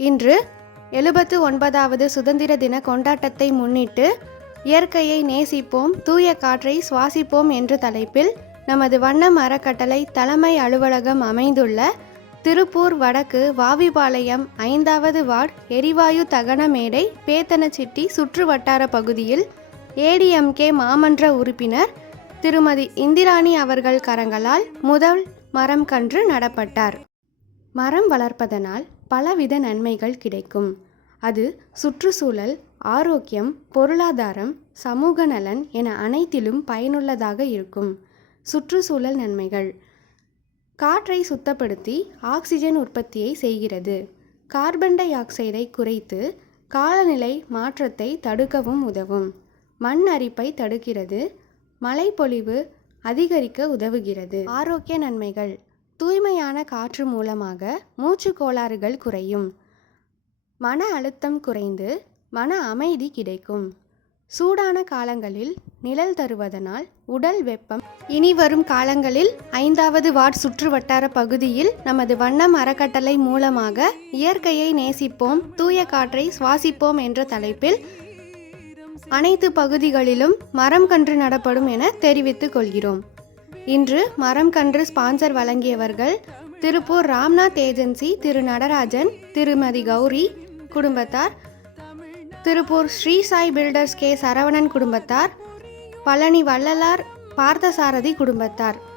இன்று எழுபத்து ஒன்பதாவது சுதந்திர தின கொண்டாட்டத்தை முன்னிட்டு இயற்கையை நேசிப்போம் தூய காற்றை சுவாசிப்போம் என்ற தலைப்பில் நமது வண்ணம் அறக்கட்டளை தலைமை அலுவலகம் அமைந்துள்ள திருப்பூர் வடக்கு வாவிபாளையம் ஐந்தாவது வார்டு எரிவாயு தகன மேடை பேத்தனச்சிட்டி சுற்று வட்டார பகுதியில் ஏடிஎம்கே மாமன்ற உறுப்பினர் திருமதி இந்திராணி அவர்கள் கரங்களால் முதல் மரம் கன்று நடப்பட்டார். மரம் வளர்ப்பதனால் பலவித நன்மைகள் கிடைக்கும். அது சுற்றுச்சூழல் ஆரோக்கியம் பொருளாதாரம் சமூக நலன் என அனைத்திலும் பயனுள்ளதாக இருக்கும். சுற்றுச்சூழல் நன்மைகள். காற்றை சுத்தப்படுத்தி ஆக்சிஜன் உற்பத்தியை செய்கிறது. கார்பன் டை ஆக்சைடை குறைத்து காலநிலை மாற்றத்தை தடுக்கவும் உதவும். மண் அரிப்பை தடுக்கிறது. மழைப்பொழிவு அதிகரிக்க உதவுகிறது. ஆரோக்கிய நன்மைகள். தூய்மையான காற்று மூலமாக மூச்சு கோளாறுகள் குறையும். மன அழுத்தம் குறைந்து மன அமைதி கிடைக்கும். சூடான காலங்களில் நிழல் தருவதனால் உடல் வெப்பம் இனி வரும் காலங்களில் ஐந்தாவது வார்டு சுற்றுவட்டார பகுதியில் நமது வண்ணம் அறக்கட்டளை மூலமாக இயற்கையை நேசிப்போம் தூய காற்றை சுவாசிப்போம் என்ற தலைப்பில் அனைத்து பகுதிகளிலும் மரம் கன்று நடப்படும் என தெரிவித்துக் கொள்கிறோம். இன்று மரம் கன்று ஸ்பான்சர் வழங்கியவர்கள் திருப்பூர் ராம்நாத் ஏஜென்சி திரு நடராஜன் திருமதி கௌரி குடும்பத்தார் திருப்பூர் ஸ்ரீ சாய் பில்டர்ஸ் கே சரவணன் குடும்பத்தார் பழனி வள்ளலார் பார்த்தசாரதி குடும்பத்தார்.